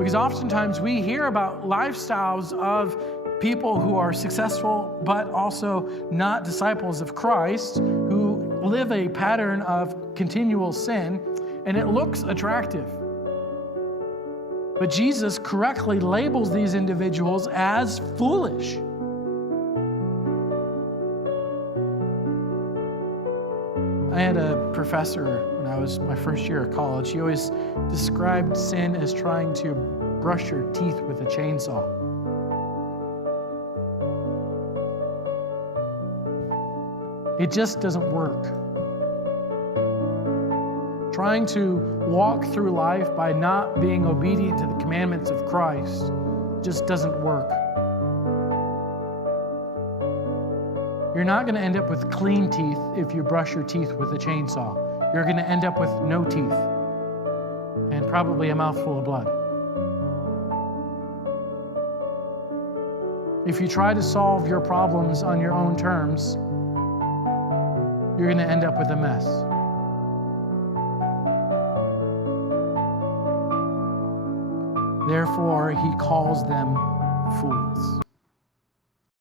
Because oftentimes we hear about lifestyles of people who are successful, but also not disciples of Christ, who live a pattern of continual sin, and it looks attractive. But Jesus correctly labels these individuals as foolish. I had a professor when I was my first year of college. He always described sin as trying to brush your teeth with a chainsaw. It just doesn't work. Trying to walk through life by not being obedient to the commandments of Christ just doesn't work. You're not going to end up with clean teeth if you brush your teeth with a chainsaw. You're going to end up with no teeth and probably a mouthful of blood. If you try to solve your problems on your own terms, you're going to end up with a mess. Therefore, he calls them fools.